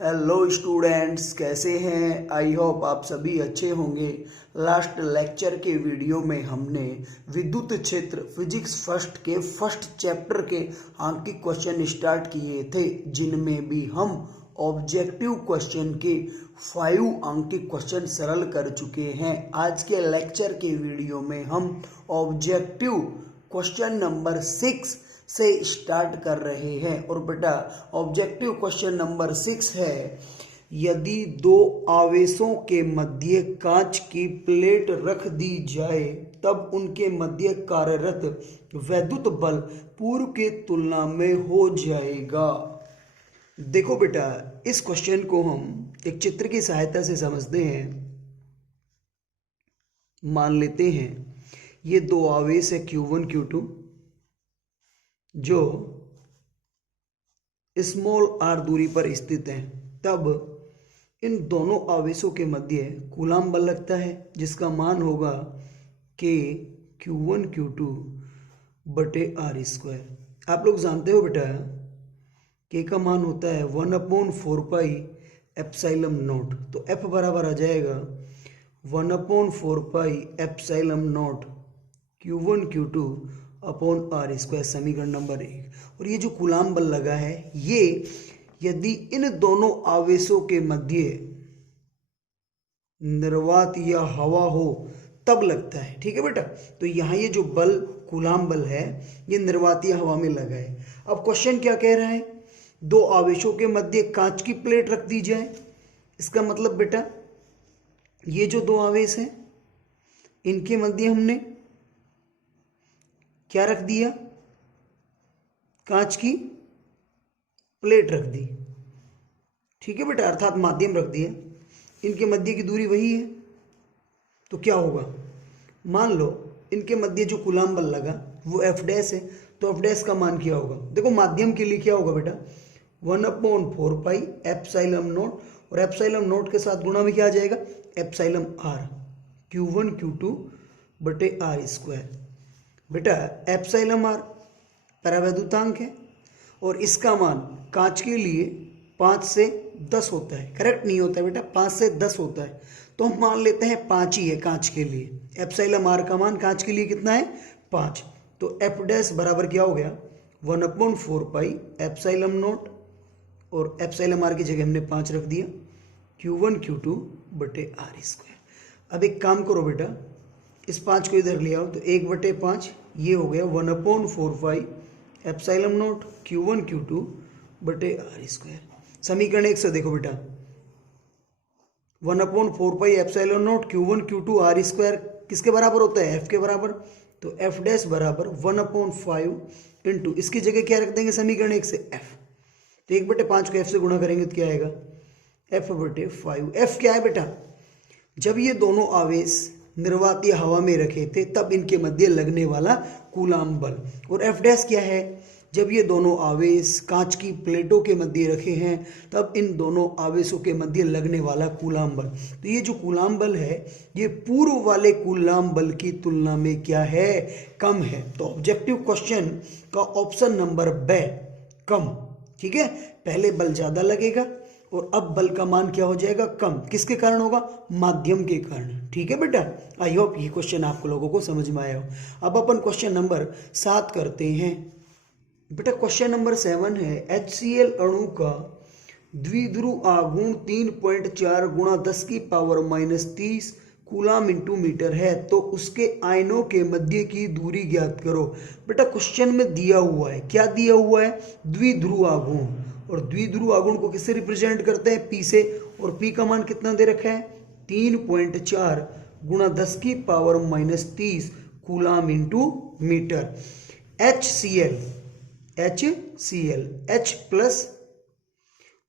Hello students, कैसे हैं? I hope आप सभी अच्छे होंगे। लास्ट लेक्चर के वीडियो में हमने विद्युत क्षेत्र फिजिक्स फर्स्ट के फर्स्ट चैप्टर के आंकिक क्वेश्चन स्टार्ट किए थे, जिनमें भी हम ऑब्जेक्टिव क्वेश्चन के 5 आंकिक क्वेश्चन सरल कर चुके हैं। आज के लेक्चर के वीडियो में हम ऑब्जेक्टिव क्वेश्चन नंबर 6 से स्टार्ट कर रहे हैं। और बेटा ऑब्जेक्टिव क्वेश्चन नंबर 6 है, यदि दो आवेशों के मध्य कांच की प्लेट रख दी जाए तब उनके मध्य कार्यरत वैद्युत बल पूर्व के तुलना में हो जाएगा। देखो बेटा, इस क्वेश्चन को हम एक चित्र की सहायता से समझते हैं। मान लेते हैं ये दो आवेश है Q1 Q2 जो स्मॉल r दूरी पर स्थित हैं। तब इन दोनों आवेशों के मध्य कूलाम बल लगता है, जिसका मान होगा K Q1 Q2 बटे r²। आप लोग जानते हो बेटा, K का मान होता है 1/4 एप्सिलॉन नॉट। तो F बराबर आ जाएगा 1/4 epsilon not Q1 Q2 upon r², समीकरण नंबर 1। और ये जो कूलाम बल लगा है, ये यदि इन दोनों आवेशों के मध्य निर्वात या हवा हो तब लगता है। ठीक है बेटा, तो यहाँ ये जो बल कूलाम बल है ये निर्वातीय हवा में लगा है। अब क्वेश्चन क्या कह रहा है, दो आवेशों के मध्य कांच की प्लेट रख दी जाए। इसका मतलब बेटा ये जो दो आवेश हैं इनके मध्य हमने क्या रख दिया, कांच की प्लेट रख दी। ठीक है बेटा, अर्थात माध्यम रख दिया। इनके मध्य की दूरी वही है, तो क्या होगा, मान लो इनके मध्य जो कूलाम बल लगा वो F डैश है, तो F डैश का मान क्या होगा। देखो माध्यम के लिए क्या होगा बेटा, 1/4 एप्सिलॉन नॉट, और एप्सिलॉन नॉट के साथ गुणा में क्या आ जाएगा, एप्सिलॉन r Q1 Q2 बटे r²। बेटा एप्सिलॉन r परावैद्युतांक है और इसका मान कांच के लिए 5 से 10 होता है। करेक्ट नहीं होता है बेटा, 5 से 10 होता है, तो हम मान लेते हैं 5 ही है कांच के लिए। एप्सिलॉन r का मान कांच के लिए कितना है, 5। तो F डैश बराबर क्या हो गया, 1/4 एप्सिलॉन नॉट, और एप्सिलॉन r की जगह हमने 5 रख दिया, Q1 Q2 बटे r²। अब एक काम करो बेटा, इस 5 को इधर ले आओ, तो 1/5 ये हो गया 1/4 एप्सिलॉन नॉट Q1 Q2 बटे r²। समीकरण 1 से देखो बेटा, 1/4 epsilon not Q1 Q2 r² किसके बराबर होता है, F के बराबर। तो F डैश बराबर 1/5 इंटू, इसकी जगह क्या रख देंगे समीकरण 1 से F। तो 1/5 को F से गुणा करेंगे तो क्या आएगा, F/5। F क्या है बेटा, जब ये दोनों आवेश निर्वातीय हवा में रखे थे तब इनके मध्य लगने वाला कूलाम बल। और F डैश क्या है, जब ये दोनों आवेश कांच की प्लेटों के मध्य रखे हैं तब इन दोनों आवेशों के मध्य लगने वाला कूलाम बल। तो ये जो कूलाम बल है ये पूर्व वाले कूलाम बल की तुलना में क्या है, कम है। तो ऑब्जेक्टिव क्वेश्चन का ऑप्शन नंबर ब, कम। ठीक है, पहले बल ज्यादा लगेगा और अब बल का मान क्या हो जाएगा, कम। किसके कारण होगा, माध्यम के कारण। ठीक है बेटा, आई होप ये क्वेश्चन आप लोगों को समझ में आया हो। अब अपन क्वेश्चन नंबर 7 करते हैं। बेटा क्वेश्चन नंबर 7 है, HCl अणु का द्विध्रुव आघूर्ण 3.4 गुणा 10⁻³ कूलाम इंटू मीटर है, तो उसके आयनों के मध्य की दूरी ज्ञात करो। बेटा क्वेश्चन में दिया हुआ है, क्या दिया हुआ है, द्विध्रुव आघूर्ण। और द्विध्रुव आघूर्ण को किससे रिप्रेजेंट करते हैं, P से। और P का मान कितना दे रखा है, 3.4 गुणा 10⁻³ coulomb into metre. HCl H plus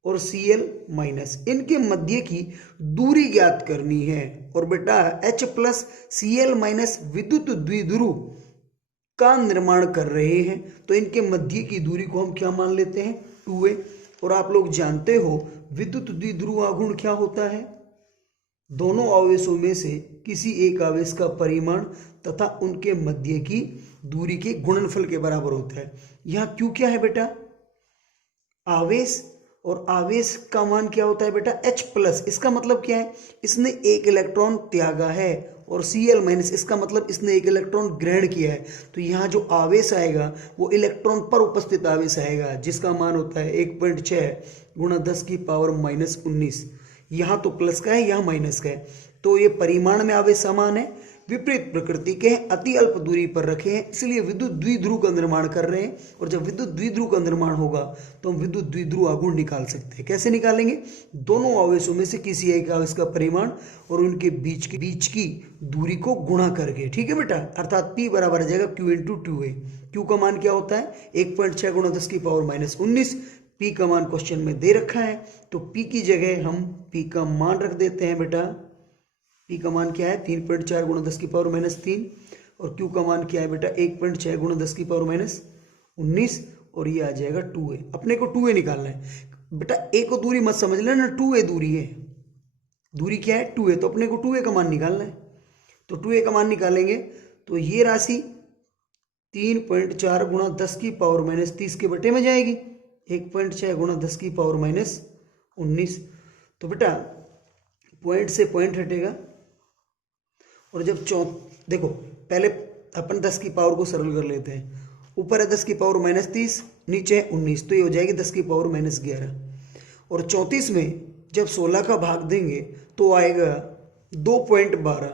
और Cl माइनस, इनके मध्य की दूरी ज्ञात करनी है। और बेटा H प्लस Cl माइनस विद्युत द्विध्रुव का निर्माण कर रहे हैं, तो इनके मध्य की दूरी को हम क्या मान लेते हैं, 2a। और आप लोग जानते हो विद्युत द्विध्रुव आघूर्ण क्या होता है, दोनों आवेशों में से किसी एक आवेश का परिमाण तथा उनके मध्य की दूरी के गुणनफल के बराबर होता है। यहाँ क्यों क्या है बेटा, आवेश और आवेश का मान क्या होता है बेटा H प्लस। इसका मतलब क्या है, इसने एक इलेक्ट्रॉन त्यागा है, और Cl माइनस इसका मतलब इसने एक इलेक्ट्रॉन ग्रहण किया है। तो यहाँ जो आवेश आएगा वो इलेक्ट्रॉन पर उपस्थित आवेश आएगा, जिसका मान होता है 1.6 गुणा 10 की पावर माइनस 19। यहाँ तो प्लस का है, यहाँ माइनस का है, तो ये परिमाण में आवेश समान है, विपरीत प्रकृति के हैं, अति अल्प दूरी पर रखे हैं, इसलिए विद्युत द्विध्रुव का निर्माण कर रहे हैं। और जब विद्युत द्विध्रुव का निर्माण होगा तो हम विद्युत द्विध्रुव आघूर्ण निकाल सकते हैं। कैसे निकालेंगे, दोनों आवेशों में से किसी एक आवेश का परिमाण और उनके बीच की दूरी को गुणा करके। ठीक है बेटा, अर्थात P बराबर आ जाएगा Q इंटू 2A। क्यू का मान क्या होता है 1.6 गुणा 10 की पावर माइनस 19। P का मान क्वेश्चन में दे रखा है, तो P की जगह हम P का मान रख देते हैं बेटा। P का मान क्या है 3.4 गुणा 10 की पावर माइनस 3, और Q का मान क्या है बेटा 1.6 गुणा 10 की पावर माइनस 19, और ये आ जाएगा 2A। अपने को 2A निकालना है बेटा, A को दूरी मत समझ लेना, 2A दूरी है। दूरी क्या है 2A, तो अपने को 2A का मान निकालना है। तो 2A का मान निकालेंगे तो ये राशि 3.4 गुणा 10 की पावर माइनस 30 के बटे में जाएगी, 1.6 गुणा 10 की पावर माइनस 19। तो बेटा पॉइंट से पॉइंट हटेगा, और जब देखो पहले अपन 10 की पावर को सरल कर लेते हैं। ऊपर है 10 की पावर माइनस 30, नीचे है 19, तो ये हो जाएगी 10 की पावर माइनस 11। और 34 में जब 16 का भाग देंगे तो आएगा 2.12।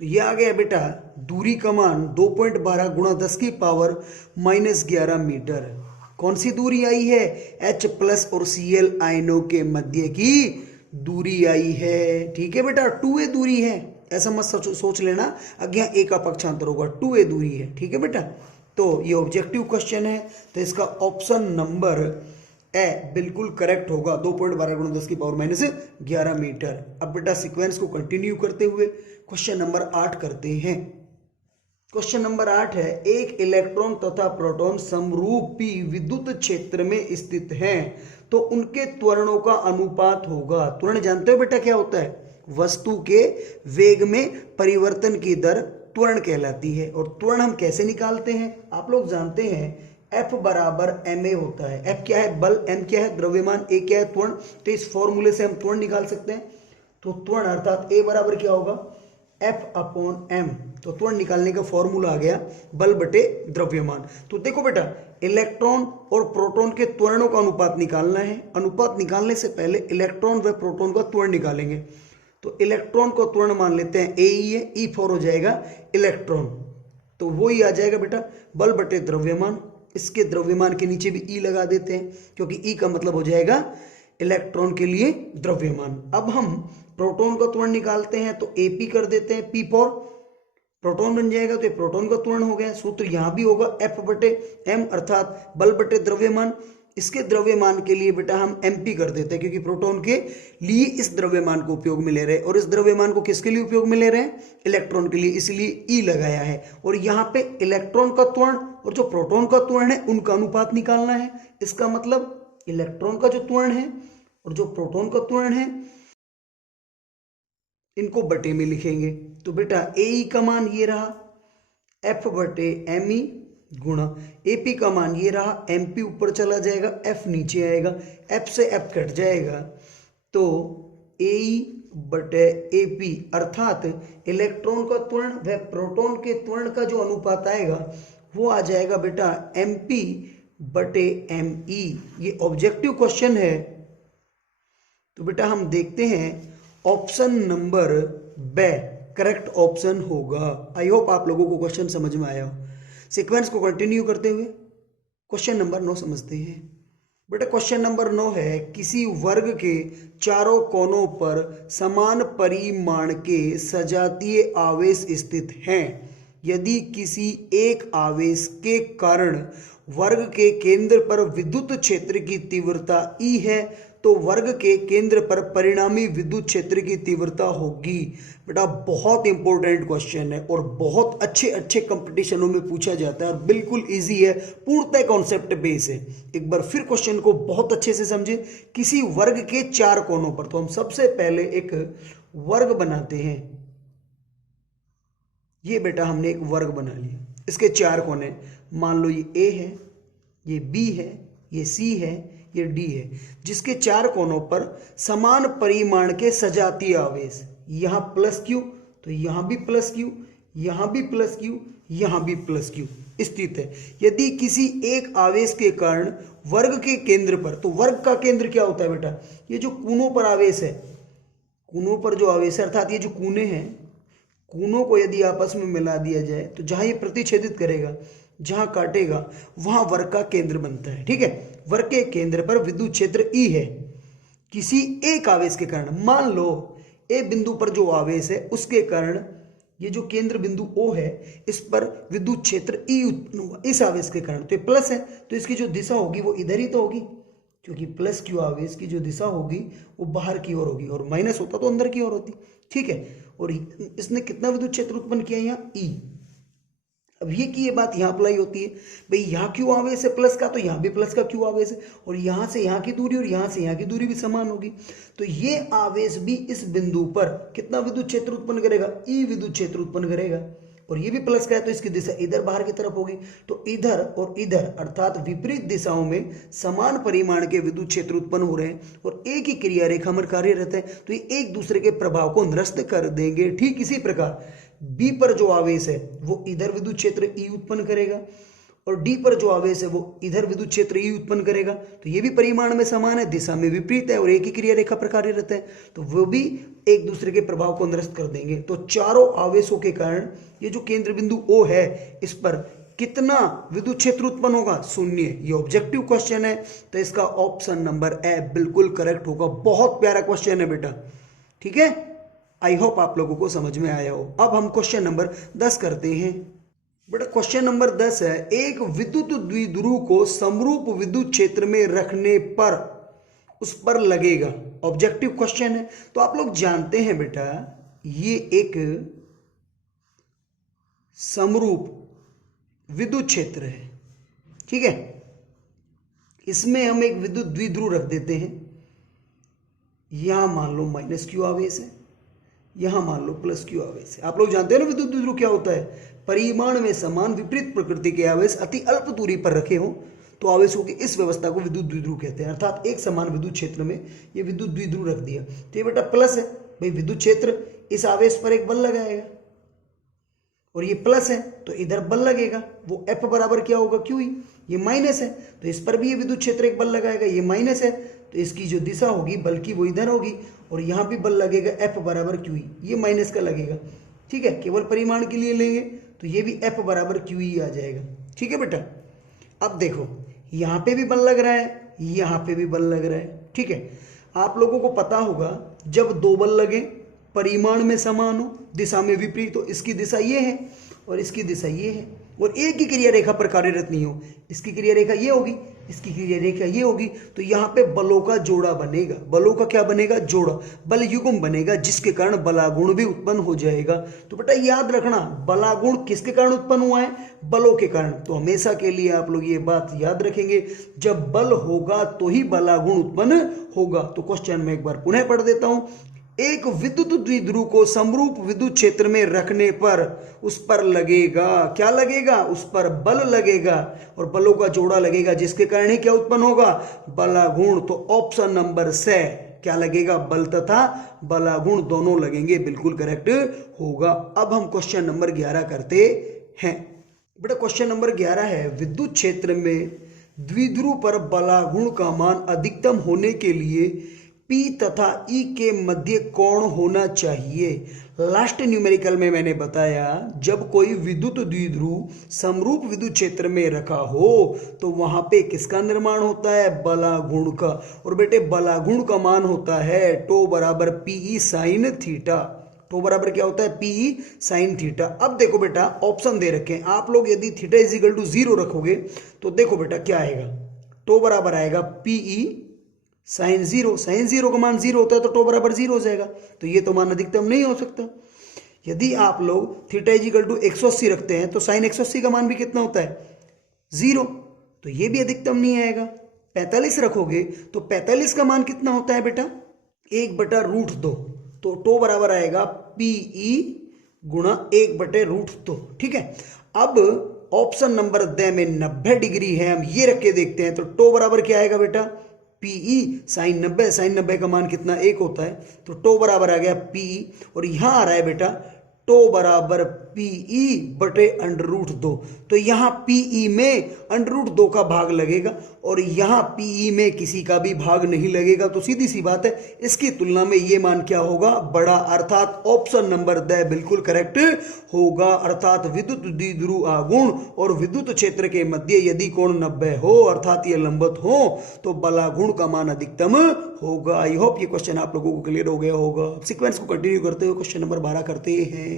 तो ये आ गया बेटा दूरी का मान 2.12 गुणा 10 की पावर माइनस 11 मीटर। कौन सी दूरी आई है, H प्लस और Cl आयनों के मध्य की दूरी आई है। ठीक है बेटा, 2A दूरी है, ऐसा मत सोच लेना अज्ञा A का पक्षांतर होगा, 2A दूरी है। ठीक है बेटा, तो ये ऑब्जेक्टिव क्वेश्चन है, तो इसका ऑप्शन नंबर ए बिल्कुल करेक्ट होगा, 2.12 गुणा 10 की पावर माइनस 11 मीटर। अब बेटा सीक्वेंस को कंटिन्यू करते हुए क्वेश्चन नंबर 8 करते हैं। क्वेश्चन नंबर 8 है, एक इलेक्ट्रॉन तथा प्रोटॉन समरूपी विद्युत क्षेत्र में स्थित हैं, तो उनके त्वरणों का अनुपात होगा। त्वरण जानते हो बेटा क्या होता है, वस्तु के वेग में परिवर्तन की दर त्वरण कहलाती है। और त्वरण हम कैसे निकालते हैं, आप लोग जानते हैं F बराबर ma होता है। F क्या है बल, m क्या है द्रव्यमान, a क्या है त्वरण। तो इस फॉर्मूले से हम त्वरण निकाल सकते हैं। तो त्वरण अर्थात a बराबर क्या होगा F अपॉन m। तो त्वरण निकालने का फॉर्मूला आ गया बल बटे द्रव्यमान। तो देखो बेटा इलेक्ट्रॉन और प्रोटॉन के त्वरणों का अनुपात निकालना है। अनुपात निकालने से पहले इलेक्ट्रॉन व प्रोटॉन का त्वरण निकालेंगे। तो इलेक्ट्रॉन को त्वरण मान लेते हैं ए ई है, ई फॉर हो जाएगा इलेक्ट्रॉन, तो वो ही आ जाएगा बेटा बल बटे द्रव्यमान। इसके द्रव्यमान के नीचे भी ई लगा देते हैं, क्योंकि ई का मतलब हो जाएगा इलेक्ट्रॉन के लिए द्रव्यमान। अब हम प्रोटॉन का त्वरण निकालते हैं, तो एपी कर देते हैं, पी फॉर प्रोटॉन बन जाएगा, तो ये प्रोटॉन का त्वरण हो गया। सूत्र यहां भी होगा एफ बटे एम अर्थात बल बटे द्रव्यमान। इसके द्रव्यमान के लिए बेटा हम एमपी कर देते हैं, क्योंकि प्रोटॉन के लिए इस द्रव्यमान को उपयोग में ले रहे हैं, और इस द्रव्यमान को किसके लिए उपयोग में ले रहे हैं, इलेक्ट्रॉन के लिए, इसलिए ई लगाया है। और यहाँ पे इलेक्ट्रॉन का त्वरण और जो प्रोटॉन का त्वरण है उनका अनुपात निकालना है। इसका मतलब इलेक्ट्रॉन का जो त्वरण है और जो प्रोटॉन का त्वरण है इनको बटे में लिखेंगे। तो बेटा ए का मान ये रहा एफ बटे एम ई गुणा एपी का मान ये रहा, एमपी ऊपर चला जाएगा, एफ नीचे आएगा, एफ से एफ कट जाएगा, तो ए बटे एपी अर्थात इलेक्ट्रॉन का त्वरण व प्रोटॉन के त्वरण का जो अनुपात आएगा वो आ जाएगा बेटा एमपी बटे एम ई। ये ऑब्जेक्टिव क्वेश्चन है, तो बेटा हम देखते हैं ऑप्शन नंबर बे करेक्ट ऑप्शन होगा। आई होप आप लोगों को क्वेश्चन समझ में आया हो। सीक्वेंस को कंटिन्यू करते हुए क्वेश्चन नंबर 9 समझते हैं। बेटा क्वेश्चन नंबर 9 है, किसी वर्ग के चारों कोनों पर समान परिमाण के सजातीय आवेश स्थित हैं। यदि किसी एक आवेश के कारण वर्ग के केंद्र पर विद्युत क्षेत्र की तीव्रता E है, तो वर्ग के केंद्र पर परिणामी विद्युत क्षेत्र की तीव्रता होगी। बेटा बहुत इंपॉर्टेंट क्वेश्चन है और बहुत अच्छे कंपटीशनों में पूछा जाता है और बिल्कुल इजी है, पूर्णतः कॉन्सेप्ट बेस है। एक बार फिर क्वेश्चन को बहुत अच्छे से समझे। किसी वर्ग के चार कोनों पर, तो हम सबसे पहले एक वर्ग बनाते हैं। ये बेटा हमने एक वर्ग बना लिया, इसके चार कोने, मान लो ये ए है, ये बी है, ये C है, ये D है, जिसके चार कोनों पर समान परिमाण के सजातीय आवेश, यहाँ प्लस Q तो यहाँ भी प्लस Q, यहाँ भी प्लस Q, यहाँ भी प्लस Q स्थित है। यदि किसी एक आवेश के कारण वर्ग के केंद्र पर, तो वर्ग का केंद्र क्या होता है बेटा, ये जो कोनों पर आवेश है, कोनों पर जो आवेश है अर्थात ये जो कोने हैं, कोनों को यदि आपस में मिला दिया जाए तो जहां ये प्रतिच्छेदित करेगा, जहां काटेगा, वहां वर्ग का केंद्र बनता है। ठीक है, वर्ग के केंद्र पर विद्युत क्षेत्र E है किसी एक आवेश के कारण। मान लो ए बिंदु पर जो आवेश है उसके कारण ये जो केंद्र बिंदु O है इस पर विद्युत क्षेत्र E उत्पन्न हुआ इस आवेश के कारण। तो ये प्लस है तो इसकी जो दिशा होगी वो इधर ही तो होगी, क्योंकि प्लस Q आवेश की जो दिशा होगी वो बाहर की ओर होगी, और माइनस होता तो अंदर की ओर होती। ठीक है, और इसने कितना विद्युत क्षेत्र उत्पन्न किया यहाँ E। अब ये की ये बात यहाँ अप्लाई होती है, भाई यहाँ Q आवेश है प्लस का, तो यहाँ भी प्लस का Q आवेश है, और यहाँ से यहाँ की दूरी और यहाँ से यहाँ की दूरी भी समान होगी, तो ये आवेश भी इस बिंदु पर कितना विद्युत क्षेत्र उत्पन्न करेगा, E विद्युत क्षेत्र उत्पन्न करेगा। और ये भी प्लस का है तो इसकी दिशा इधर बाहर की तरफ होगी, तो इधर और इधर अर्थात विपरीत दिशाओं में समान परिमाण के विद्युत क्षेत्र उत्पन्न हो रहे हैं और एक ही क्रिया रेखा में कार्यरत है, तो ये एक दूसरे के प्रभाव को निरस्त कर देंगे। ठीक इसी प्रकार B पर जो आवेश है वो इधर विद्युत क्षेत्र E उत्पन्न करेगा, और D पर जो आवेश है वो इधर विद्युत क्षेत्र E उत्पन्न करेगा, तो ये भी परिमाण में समान है, दिशा में विपरीत है और एक ही क्रिया रेखा पर कार्यरत है, तो वो भी एक दूसरे के प्रभाव को निरस्त कर देंगे। तो चारों आवेशों के कारण ये जो केंद्र बिंदु O है इस पर कितना विद्युत क्षेत्र उत्पन्न होगा, शून्य। ये ऑब्जेक्टिव क्वेश्चन है, तो इसका ऑप्शन नंबर ए बिल्कुल करेक्ट होगा। बहुत प्यारा क्वेश्चन है बेटा। ठीक है, आई होप आप लोगों को समझ में आया हो। अब हम क्वेश्चन नंबर 10 करते हैं। बेटा क्वेश्चन नंबर 10 है, एक विद्युत द्विध्रुव को समरूप विद्युत क्षेत्र में रखने पर उस पर लगेगा। ऑब्जेक्टिव क्वेश्चन है, तो आप लोग जानते हैं बेटा ये एक समरूप विद्युत क्षेत्र है। ठीक है, इसमें हम एक विद्युत द्विध्रुव रख देते हैं। यहां मान लो माइनस Q आवेश है, यहां मान लो प्लस Q आवेश है। आप लोग जानते हैं ना विद्युत द्विध्रुव क्या होता है, परिमाण में समान विपरीत प्रकृति के आवेश अति अल्प दूरी पर रखे हों तो आवेशों की इस व्यवस्था को विद्युत द्विध्रुव कहते हैं। अर्थात एक समान विद्युत क्षेत्र में ये विद्युत द्विध्रुव रख दिया, तो ये बेटा प्लस है, भाई विद्युत क्षेत्र इस आवेश पर एक बल लगाएगा, और ये प्लस है तो इधर बल लगेगा, वो F बराबर क्या होगा QE। ये माइनस है तो इस पर भी ये विद्युत क्षेत्र एक बल लगाएगा, ये माइनस है तो इसकी जो दिशा होगी बल की वो इधर होगी, और यहाँ भी बल लगेगा F बराबर QE, ये माइनस का लगेगा। ठीक है, केवल परिमाण के लिए लेंगे तो ये भी F बराबर QE आ जाएगा। ठीक है बेटा, अब देखो यहाँ पे भी बल लग रहा है, यहाँ पे भी बल लग रहा है। ठीक है, आप लोगों को पता होगा जब दो बल लगे परिमाण में समान हो, दिशा में विपरीत हो, इसकी दिशा ये है और इसकी दिशा ये है, और एक ही क्रिया रेखा पर कार्यरत नहीं हो, इसकी क्रिया रेखा ये होगी, इसकी क्रिया रेखा ये होगी, तो यहाँ पे बलों का जोड़ा बनेगा। बलों का क्या बनेगा, जोड़ा, बल युग्म बनेगा, जिसके कारण बलागुण भी उत्पन्न हो जाएगा। तो बेटा याद रखना बलागुण किसके कारण उत्पन्न हुआ है, बलों के कारण। तो हमेशा के लिए आप लोग ये बात याद रखेंगे, जब बल होगा तो ही बलागुण उत्पन्न होगा। तो क्वेश्चन में एक बार पुनः पढ़ देता हूं, एक विद्युत द्विध्रुव को समरूप विद्युत क्षेत्र में रखने पर उस पर लगेगा, क्या लगेगा, उस पर बल लगेगा और बलों का जोड़ा लगेगा, जिसके कारण ही क्या उत्पन्न होगा, बलागुण। तो ऑप्शन नंबर से क्या लगेगा, बल तथा बलागुण दोनों लगेंगे, बिल्कुल करेक्ट होगा। अब हम क्वेश्चन नंबर 11 करते हैं। बेटा क्वेश्चन नंबर 11 है, विद्युत क्षेत्र में द्विध्रुव पर बलागुण का मान अधिकतम होने के लिए P तथा E के मध्य कोण होना चाहिए। लास्ट न्यूमेरिकल में मैंने बताया जब कोई विद्युत द्विध्रुव समरूप विद्युत क्षेत्र में रखा हो तो वहां पे किसका निर्माण होता है, बलागुण का। और बेटे बलागुण का मान होता है टो बराबर PE साइन थीटा। टो बराबर क्या होता है, PE साइन थीटा। अब देखो बेटा ऑप्शन दे रखे हैं, आप लोग यदि थीटा इज इक्वल टू 0 रखोगे तो देखो बेटा क्या आएगा, टो बराबर आएगा PE साइन 0। साइन 0 का मान 0 होता है तो टो बराबर 0 हो जाएगा, तो ये तो मान अधिकतम नहीं हो सकता। यदि आप लोग थीटा इज इक्वल टू 180 रखते हैं तो साइन 180 का मान भी कितना होता है, 0, तो ये भी अधिकतम नहीं आएगा। 45 रखोगे तो 45 का मान कितना होता है बेटा, 1/√2, तो टो बराबर आएगा PE गुणा 1/√2। ठीक है, अब ऑप्शन नंबर द में 90 डिग्री है, हम ये रख के देखते हैं। तो टो बराबर क्या आएगा बेटा, पीई साइन 90, साइन 90 का मान कितना 1 होता है, तो टो बराबर आ गया पीई। और यहां आ रहा है बेटा टो बराबर पीई बटे √2। तो यहां पीई में √2 का भाग लगेगा और यहां पीई में किसी का भी भाग नहीं लगेगा। तो सीधी सी बात है, इसकी तुलना में ये मान क्या होगा, बड़ा, अर्थात ऑप्शन नंबर द बिल्कुल करेक्ट होगा। अर्थात विद्युत द्विध्रुव आघूर्ण और विद्युत क्षेत्र के मध्य यदि कोण 90 हो, अर्थात ये लंबवत हो, तो बलाघूर्ण का मान अधिकतम होगा। आई होप ये क्वेश्चन आप लोगों को क्लियर हो गया होगा। सीक्वेंस को कंटिन्यू करते हुए क्वेश्चन नंबर 12 करते हैं।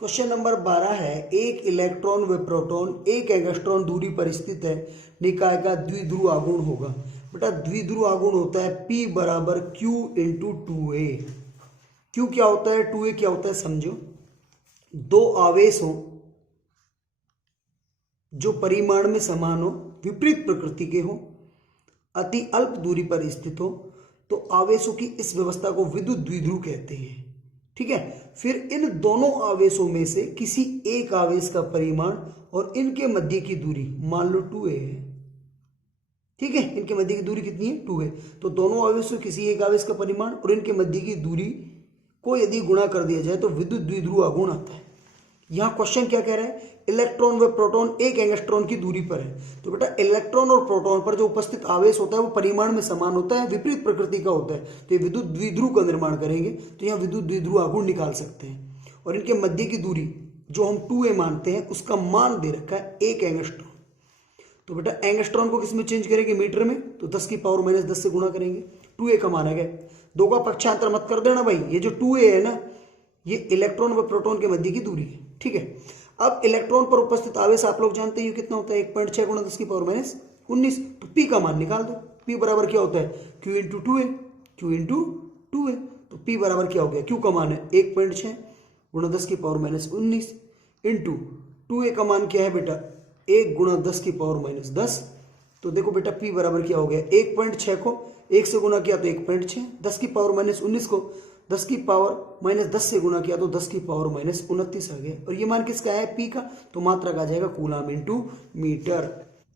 क्वेश्चन नंबर 12 है, एक इलेक्ट्रॉन व प्रोटॉन एक एंगस्ट्रॉन दूरी पर स्थित है, निकाय का द्विध्रुव आघूर्ण होगा। बेटा द्विध्रुव आघूर्ण होता है P बराबर Q इंटू 2a। Q क्या होता है, 2a क्या होता है, समझो। दो आवेश हो जो परिमाण में समान हो, विपरीत प्रकृति के हो, अति अल्प दूरी पर स्थित हो, तो आवेशों की इस व्यवस्था को विद्युत द्विध्रुव कहते हैं। ठीक है, फिर इन दोनों आवेशों में से किसी एक आवेश का परिमाण और इनके मध्य की दूरी मान लो 2a है। ठीक है, इनके मध्य की दूरी कितनी है, 2a। तो दोनों आवेशों किसी एक आवेश का परिमाण और इनके मध्य की दूरी को यदि गुणा कर दिया जाए तो विद्युत द्विध्रुव आघूर्ण आता है। यहां क्वेश्चन क्या कह रहा है, इलेक्ट्रॉन व प्रोटॉन एक एंगस्ट्रॉन की दूरी पर है। तो बेटा इलेक्ट्रॉन और प्रोटॉन पर जो उपस्थित आवेश होता है वो परिमाण में समान होता है, विपरीत प्रकृति का होता है, तो ये विद्युत द्विध्रुव का निर्माण करेंगे। तो यहाँ विद्युत द्विध्रुव आघूर्ण निकाल सकते हैं। और इनके मध्य की दूरी जो हम 2a मानते हैं उसका मान दे रखा है 1 एंगस्ट्रॉन। तो बेटा एंगस्ट्रॉन को किस में चेंज करेंगे, मीटर में, तो 10 की पावर -10 से गुणा करेंगे। 2a का मान है, 2 का पक्षांतर मत कर देना भाई, ये जो 2a है ना, ये इलेक्ट्रॉन व प्रोटॉन के मध्य की दूरी है। ठीक है, अब इलेक्ट्रॉन पर उपस्थित आवेश आप लोग जानते हैं कितना होता है, 1.6 × 10 की पावर -19। तो P का मान निकाल दो। P बराबर क्या होता है, Q into 2a, Q into 2a। तो P बराबर क्या हो गया, Q का मान है 1.6 × 10 की पावर -19 इंटू 2a का मान क्या है बेटा, 1 × 10 की पावर -10। तो देखो बेटा P बराबर क्या हो गया, 1.6 को 1 से गुणा किया तो 1.6, 10 की पावर -19 को 10 की पावर -10 से गुणा किया तो 10 की पावर -29 आ गया। और ये मान किसका है, P का, तो मात्रक आ जाएगा कूलम इंटू मीटर।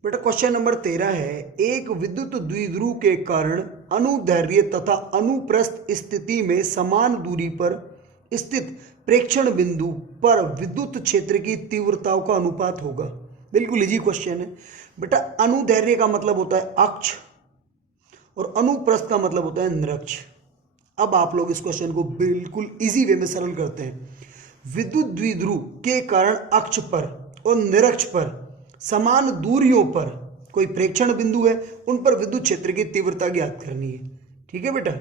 बेटा क्वेश्चन नंबर 13 है, एक विद्युत द्विध्रुव के कारण अनुदैर्ध्य तथा अनुप्रस्थ स्थिति में समान दूरी पर स्थित प्रेक्षण बिंदु पर विद्युत क्षेत्र की तीव्रताओं का अनुपात होगा। बिल्कुल इजी क्वेश्चन है बेटा। अनुदैर्ध्य का मतलब होता है अक्ष और अनुप्रस्थ का मतलब होता है निरक्ष। अब आप लोग इस क्वेश्चन को बिल्कुल इजी वे में सरल करते हैं। विद्युत द्विध्रुव के कारण अक्ष पर और निरक्ष पर समान दूरियों पर कोई प्रेक्षण बिंदु है, उन पर विद्युत क्षेत्र की तीव्रता ज्ञात करनी है। ठीक है बेटा,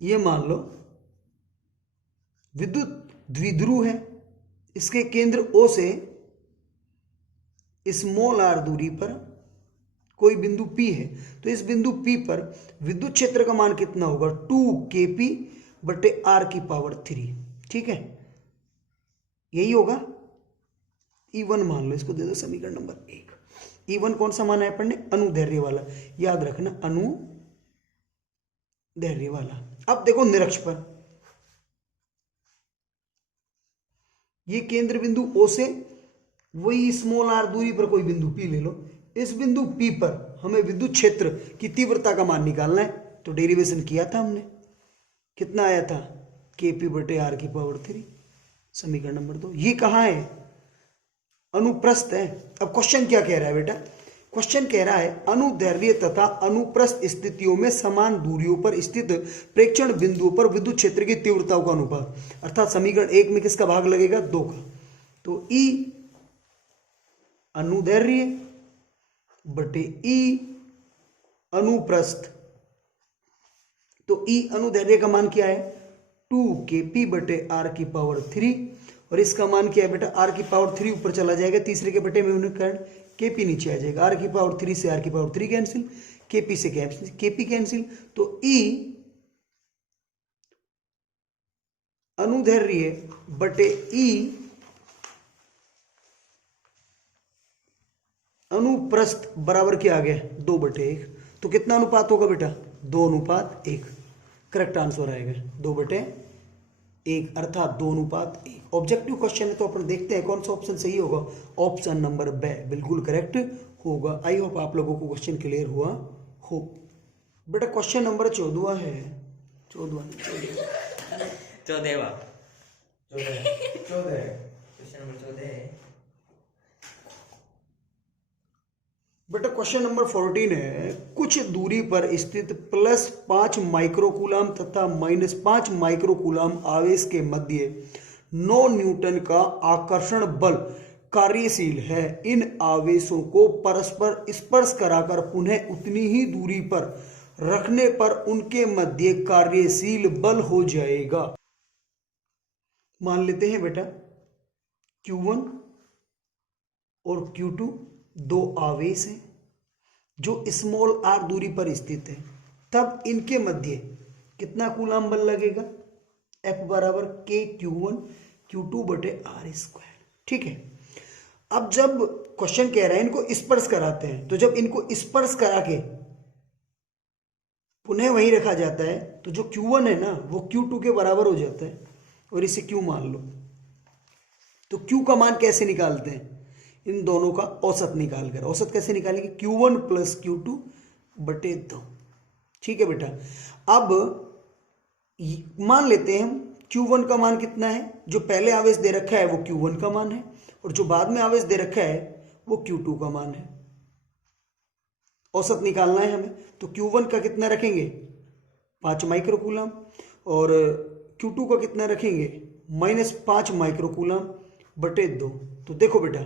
ये मान लो विद्युत द्विध्रुव है, इसके केंद्र O से स्मॉल r दूरी पर कोई बिंदु P है, तो इस बिंदु P पर विद्युत क्षेत्र का मान कितना होगा, 2kp बटे r की पावर 3। ठीक है, यही होगा। E1 मान लो, इसको दे दो समीकरण नंबर 1। E1 कौन सा माना है अपन ने, अनुदैर्ध्य वाला, याद रखना अनुदैर्ध्य वाला। अब देखो निरक्ष पर, ये केंद्र बिंदु O से वही स्मॉल r दूरी पर कोई बिंदु P ले लो। इस बिंदु P पर हमें विद्युत क्षेत्र की तीव्रता का मान निकालना है। तो डेरिवेशन किया था हमने, कितना आया था, kp बटे r की पावर 3, समीकरण नंबर 2। ये कहाँ है, अनुप्रस्थ है। अब क्वेश्चन क्या कह रहा है बेटा, क्वेश्चन कह रहा है अनुदैर्ध्य तथा अनुप्रस्थ स्थितियों में समान दूरियों पर स्थित प्रेक्षण बिंदुओं पर विद्युत क्षेत्र की तीव्रताओं का अनुपात, अर्थात समीकरण 1 में किसका भाग लगेगा, 2 का। तो E अनुदैर्ध्य बटे E अनुप्रस्थ, तो E अनुदैर्ध्य का मान क्या है, 2kp बटे r की पावर 3, और इसका मान क्या है बेटा, r की पावर 3 ऊपर चला जाएगा, तीसरे के बटे में होने के कारण kp नीचे आ जाएगा। r की पावर 3 से r की पावर 3 कैंसिल, kp से kp कैंसिल। तो E अनुदैर्ध्य बटे E अनुप्रस्थ बराबर क्या आ गया, 2/1। तो कितना अनुपात होगा बेटा, 2:1। करेक्ट आंसर आएगा 2/1। 1 अर्थात 2:1। ऑब्जेक्टिव क्वेश्चन है तो अपन देखते हैं कौन सा ऑप्शन सही होगा। ऑप्शन नंबर ब बिल्कुल करेक्ट होगा। आई होप आप लोगों को क्वेश्चन क्लियर हुआ हो। बेटा क्वेश्चन नंबर 14 है, 14 क्वेश्चन नंबर 14 है बेटा। क्वेश्चन नंबर 14 है, कुछ दूरी पर स्थित +5 माइक्रोकूलम तथा -5 माइक्रोकूलम आवेश के मध्य 9 न्यूटन का आकर्षण बल कार्यशील है। इन आवेशों को परस्पर स्पर्श कराकर पुनः उतनी ही दूरी पर रखने पर उनके मध्य कार्यशील बल हो जाएगा। मान लेते हैं बेटा Q1 और Q2 दो आवेश हैं जो स्मॉल r दूरी पर स्थित है। तब इनके मध्य कितना कूलम बल लगेगा? F बराबर K Q1 Q2 बटे r²। ठीक है। अब जब क्वेश्चन कह रहा है इनको स्पर्श कराते हैं, तो जब इनको स्पर्श करा के पुनः वहीं रखा जाता है तो जो Q1 है ना वो Q2 के बराबर हो जाता है और इसे Q मान लो। तो Q का मान कैसे निकालते हैं? इन दोनों का औसत निकाल कर। औसत कैसे निकालेंगे? Q1 + Q2 बटे 2। ठीक है बेटा। अब मान लेते हैं हम Q1 का मान कितना है? जो पहले आवेश दे रखा है वो Q1 का मान है और जो बाद में आवेश दे रखा है वो Q2 का मान है। औसत निकालना है हमें, तो Q1 का कितना रखेंगे? 5 माइक्रोकूलम और Q2 का कितना रखेंगे? -5 माइक्रोकूलम बटे 2। तो देखो बेटा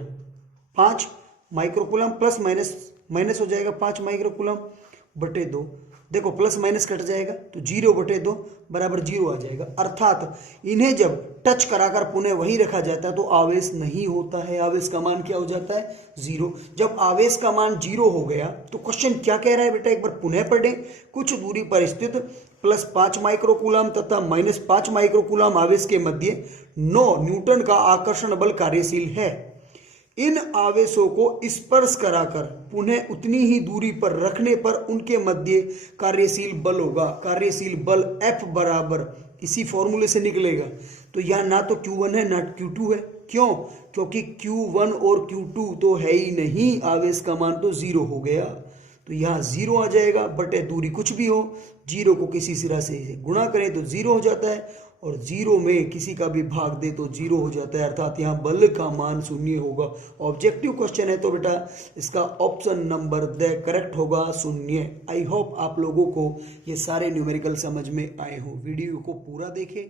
5 माइक्रोकूलम प्लस माइनस हो जाएगा 5 माइक्रोकूलम बटे 2। देखो प्लस माइनस कट जाएगा तो 0 बटे 2 बराबर 0 आ जाएगा। अर्थात इन्हें जब टच कराकर पुनः वहीं रखा जाता है तो आवेश नहीं होता है। आवेश का मान क्या हो जाता है? 0। जब आवेश का मान 0 हो गया तो क्वेश्चन क्या कह रहा है बेटा, एक बार पुनः पढ़ें। कुछ दूरी पर स्थित +5 माइक्रोकूलम तथा -5 माइक्रोकूलम आवेश के मध्य 9 न्यूटन का आकर्षण बल कार्यशील है। इन आवेशों को स्पर्श कराकर पुनः उतनी ही दूरी पर रखने पर उनके मध्य कार्यशील बल होगा। कार्यशील बल F बराबर इसी फॉर्मूले से निकलेगा। तो यहाँ ना तो Q1 है ना Q2 है। क्यों? क्योंकि Q1 और Q2 तो है ही नहीं, आवेश का मान तो 0 हो गया। तो यहाँ 0 आ जाएगा बटे दूरी कुछ भी हो, 0 को किसी सिरा से गुणा करें तो 0 हो जाता है और 0 में किसी का भी भाग दे तो 0 हो जाता है। अर्थात यहाँ बल का मान 0 होगा। ऑब्जेक्टिव क्वेश्चन है तो बेटा इसका ऑप्शन नंबर द करेक्ट होगा 0। आई होप आप लोगों को ये सारे न्यूमेरिकल समझ में आए हो। वीडियो को पूरा देखें।